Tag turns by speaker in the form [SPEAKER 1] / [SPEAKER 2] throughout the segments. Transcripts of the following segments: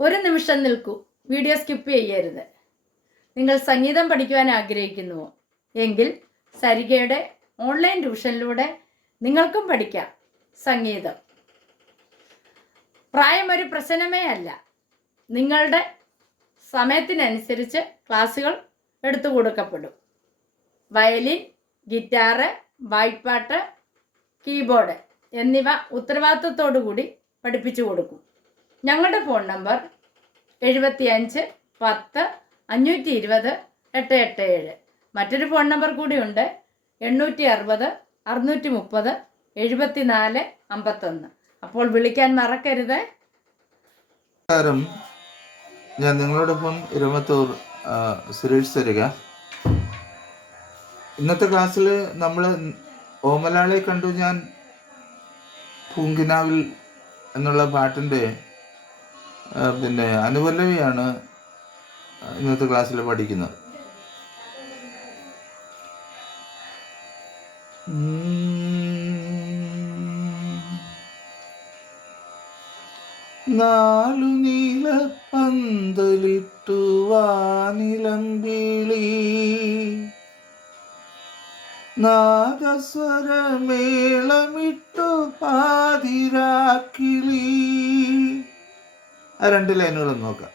[SPEAKER 1] ഒരു നിമിഷം നിൽക്കൂ. വീഡിയോ സ്കിപ്പ് ചെയ്യരുത്. നിങ്ങൾ സംഗീതം പഠിക്കുവാൻ ആഗ്രഹിക്കുന്നുവോ? എങ്കിൽ സരികയുടെ ഓൺലൈൻ ട്യൂഷനിലൂടെ നിങ്ങൾക്കും പഠിക്കാം സംഗീതം. പ്രായം ഒരു പ്രശ്നമേ അല്ല. നിങ്ങളുടെ സമയത്തിനനുസരിച്ച് ക്ലാസ്സുകൾ എടുത്തു കൊടുക്കപ്പെടും. വയലിൻ ഗിറ്റാറ് വായ്പാട്ട് കീബോർഡ് എന്നിവ ഉത്തരവാദിത്വത്തോടു കൂടി പഠിപ്പിച്ചു കൊടുക്കും. ഞങ്ങളുടെ ഫോൺ നമ്പർ എഴുപത്തിയഞ്ച് പത്ത് അഞ്ഞൂറ്റി ഇരുപത് എട്ട് എട്ട് ഏഴ്. മറ്റൊരു ഫോൺ നമ്പർ കൂടിയുണ്ട് എണ്ണൂറ്റി അറുപത് അറുന്നൂറ്റി മുപ്പത് എഴുപത്തി നാല് അമ്പത്തൊന്ന്. അപ്പോൾ വിളിക്കാൻ മറക്കരുത്.
[SPEAKER 2] ഞാൻ നിങ്ങളോടൊപ്പം ഇരുമത്തൂർ സുരേഷ് തരിക. ഇന്നത്തെ ക്ലാസ്സിൽ നമ്മൾ ഓമലാളെ കണ്ടു ഞാൻ പൂങ്കിനാവിൽ എന്നുള്ള പാട്ടിന്റെ പിന്നെ അനുപല്ലവിയാണ് ഇന്നത്തെ ക്ലാസ്സിൽ പഠിക്കുന്നത്. നാലു നീല പന്തലിട്ടു വാനിലമ്പിളി നാദസ്വരമേളമിട്ടു പാതിരാക്കിളി ആ രണ്ട് ലൈനുകളും നോക്കാം.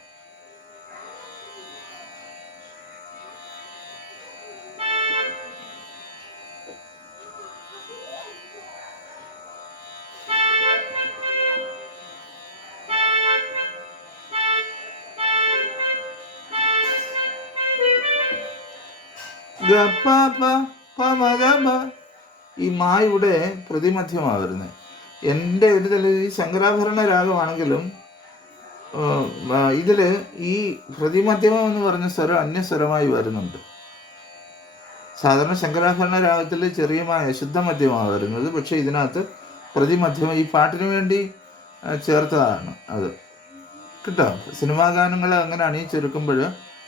[SPEAKER 2] ഈ മാ ഇവിടെ പ്രതിമധ്യമാണ് വരുന്നത് എന്റെ ഒരു തലയിൽ ഈ ശങ്കരാഭരണ രാഗമാണെങ്കിലും ഇതിൽ ഈ പ്രതിമാധ്യമം എന്ന് പറഞ്ഞ സ്വരം അന്യസ്വരമായി വരുന്നുണ്ട്. സാധാരണ ശങ്കരാഭരണ രാഗത്തിൽ ചെറിയ ശുദ്ധ ശുദ്ധമധ്യമാണ് വരുന്നത്. പക്ഷേ ഇതിനകത്ത് പ്രതിമധ്യമം ഈ പാട്ടിന് വേണ്ടി ചേർത്തതാണ് അത്. കിട്ടോ? സിനിമാ ഗാനങ്ങൾ അങ്ങനെ അണിയിച്ചെടുക്കുമ്പോൾ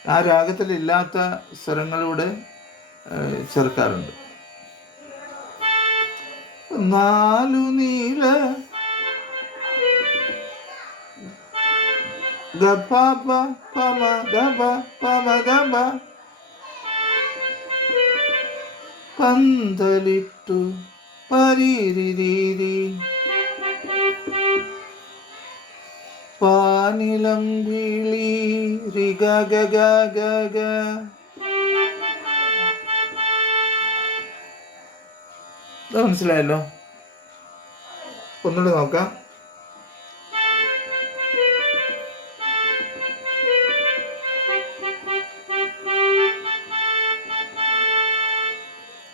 [SPEAKER 2] ആ രാഗത്തിലില്ലാത്ത സ്വരങ്ങളിലൂടെ ഏഹ് ചേർക്കാറുണ്ട്. നാലു നീല ഗപ പ പമ ഗപ പമ ഗപ പന്തലിട്ടു പരീരിരീരി പാനിലം വിളി രിഗ ഗ ഗ ഗ ഗ മനസ്സിലായല്ലോ. ഒന്നുകൂടെ നോക്കാം.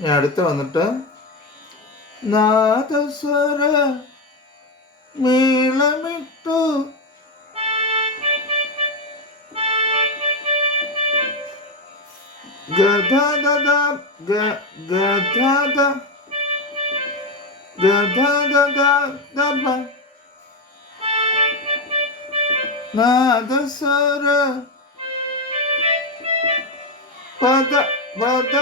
[SPEAKER 2] ഞാൻ അടുത്ത് വന്നിട്ട് നാദസ്വര മേളമിട്ടു ഗധ ഗധ ഗധ ഗധ ഗധ നാദസ്വര പദ പദ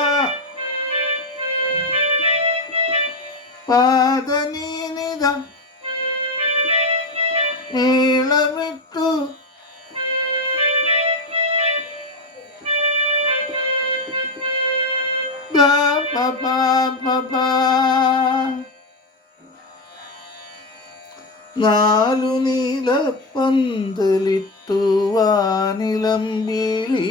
[SPEAKER 2] പാദനീനിത നീളമിട്ടു. നാലു നീല പന്തലിട്ടു വാനിലം വിളി.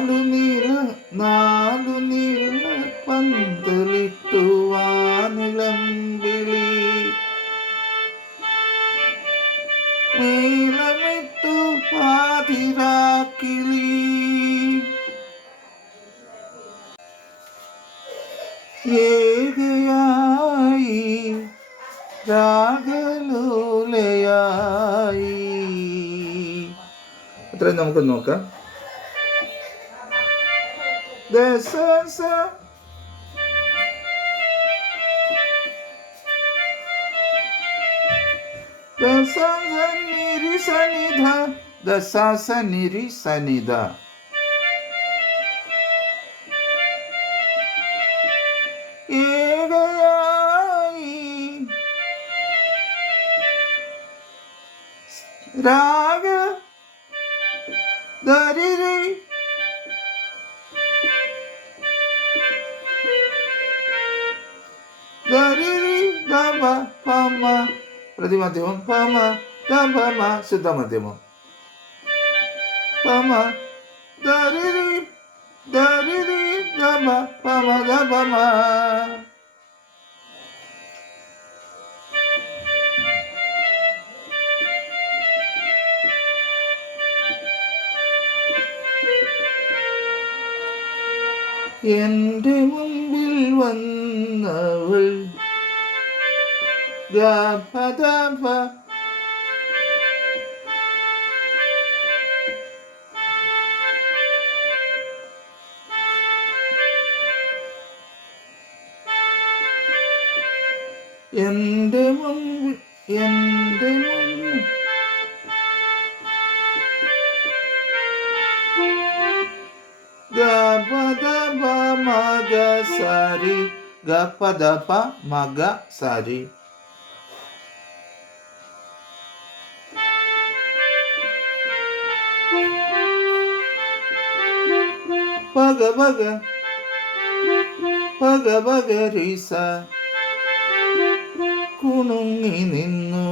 [SPEAKER 2] നാലു നീല നാലു നീല പന്തലിട്ടു വാനിലം വിളി. നീളമിട്ടു പാതിരാക്കിളി. ഏകയായി രാഗലൂലയായി. അത്രയും നമുക്ക് നോക്കാം. This is it. This is it. The sasa niri sanida. Raga, dariri. പ്രതിമധ്യമം പമ ദമ ശുദ്ധമധ്യമം. പമ ദരിരി ദരിരി ദമ പമ ദമ എന്റെ മുമ്പിൽ വന്നവൾ എന്റെ മുമ്പിൽ എന്റെ മുമ്പിൽ ഗപദപ മഗ സാരി. പഗ പഗ പഗ പഗ രീസ. കുണുങ്ങി നിന്നു.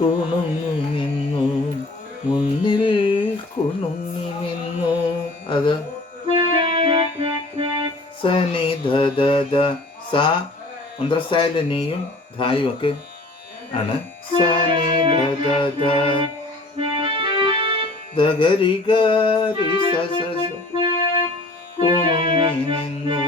[SPEAKER 2] കുണുങ്ങി നിന്നു മുന്നിൽ കുണുങ്ങി നിന്നു അത് സനി സ മന്ത്രസ്ഥായിലും ധായും ഒക്കെ ആണ് സനി ധ ഗരി നിന്നു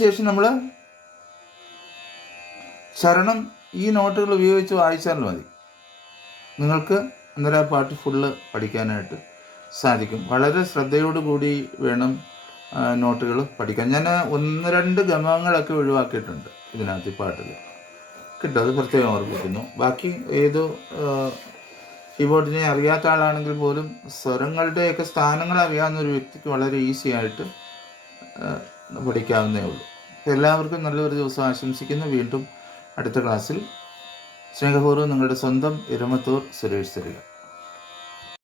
[SPEAKER 2] അതിനുശേഷം നമ്മൾ ശരണം ഈ നോട്ടുകൾ ഉപയോഗിച്ച് വായിച്ചാൽ മതി. നിങ്ങൾക്ക് അന്നേരം ആ പാട്ട് ഫുള്ള് പഠിക്കാനായിട്ട് സാധിക്കും. വളരെ ശ്രദ്ധയോടുകൂടി വേണം നോട്ടുകൾ പഠിക്കാൻ. ഞാൻ ഒന്ന് രണ്ട് ഗമങ്ങളൊക്കെ ഒഴിവാക്കിയിട്ടുണ്ട് ഇതിനകത്ത് ഈ പാട്ടിൽ കിട്ടും അത് പ്രത്യേകം ഓർമ്മിക്കുന്നു. ബാക്കി ഏതോ കീബോർഡിനെ അറിയാത്ത ആളാണെങ്കിൽ പോലും സ്വരങ്ങളുടെയൊക്കെ സ്ഥാനങ്ങൾ അറിയാവുന്ന ഒരു വ്യക്തിക്ക് വളരെ ഈസി ആയിട്ട് പഠിക്കാവുന്നേ ഉള്ളൂ. എല്ലാവർക്കും നല്ലൊരു ദിവസം ആശംസിക്കുന്നു. വീണ്ടും അടുത്ത ക്ലാസ്സിൽ. സ്നേഹപൂർവം നിങ്ങളുടെ സ്വന്തം ഇരമത്തൂർ സുരേഷ് തരിക